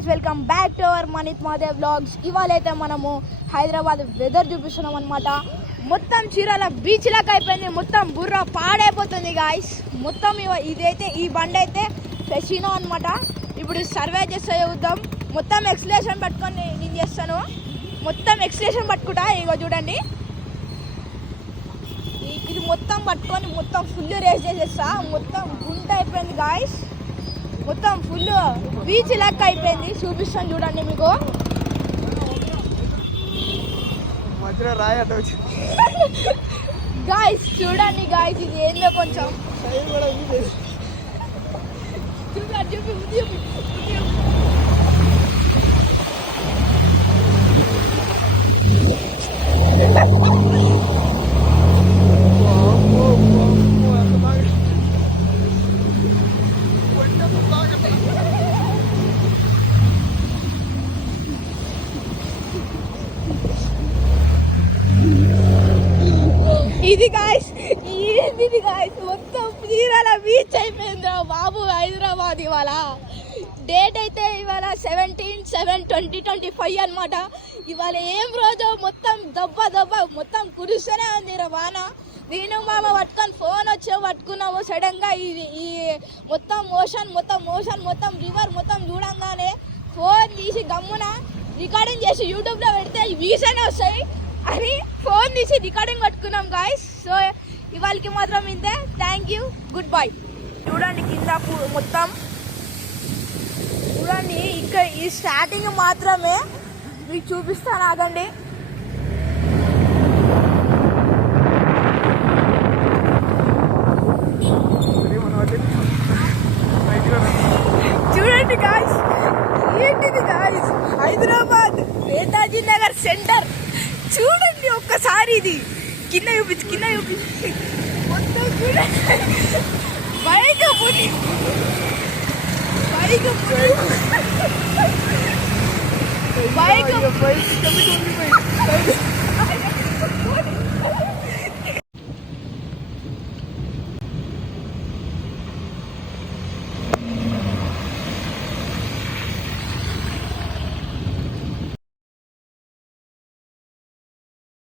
Guys welcome back to our Manith మాదే vlogs. ఇవాళ అయితే మనము హైదరాబాద్ వెదర్ చూపిస్తున్నాం అనమాట. మొత్తం చీరాల బీచ్ లాగా అయిపోయింది, మొత్తం బుర్ర పాడైపోతుంది గాయస్. మొత్తం ఇదైతే ఈ బండి అయితే ఫెసినో అనమాట. ఇప్పుడు సర్వే చేస్తే చూద్దాం. మొత్తం ఎక్స్లేషన్ పట్టుకొని నేను చేస్తాను, మొత్తం ఎక్స్లేషన్ పట్టుకుంటా. ఇగో చూడండి, ఇది మొత్తం పట్టుకొని మొత్తం ఫుల్ రేస్ చేసేస్తా. మొత్తం గుంట అయిపోయింది గాయస్, మొత్తం ఫుల్ బీచ్ లెక్క అయిపోయింది. చూపిస్తాను చూడండి మీకు. గాయస్ చూడండి గాయస్, ఇది ఏందో కొంచెం చూపి. ఇది గాయస్ మొత్తం చీరాల బీచ్ అయిపోయింది బాబు. హైదరాబాద్ ఇవాళ డేట్ అయితే ఇవాళ 17/7/2025 అనమాట. ఇవాళ ఏం రోజు, మొత్తం దెబ్బ మొత్తం కురుస్తూనే ఉంది వాన. నేను మామ పట్టుకొని ఫోన్ వచ్చి పట్టుకున్నాము. సడన్గా ఈ మొత్తం మోషన్ మొత్తం రివర్ మొత్తం చూడంగానే ఫోన్ తీసి గమ్మున రికార్డింగ్ చేసి యూట్యూబ్లో పెడితే వీసనే వస్తాయి అని ఫోన్ తీసి రికార్డింగ్ పట్టుకున్నాం గాయస్. సో ఇవాళకి మాత్రం ఇంతే. Thank you, good bye. చూడండి కింద మొత్తం చూడండి. ఇక్కడ ఈ స్టార్టింగ్ మాత్రమే మీకు చూపిస్తాను, ఆగండి. చూడండి గాయస్, ఏంటిది గాయస్, హైదరాబాద్ నేతాజీ నగర్ సెంటర్. చూడండి ఒక్కసారి, ఇది కింద చూపించి మొత్తం చూడండి. బైక్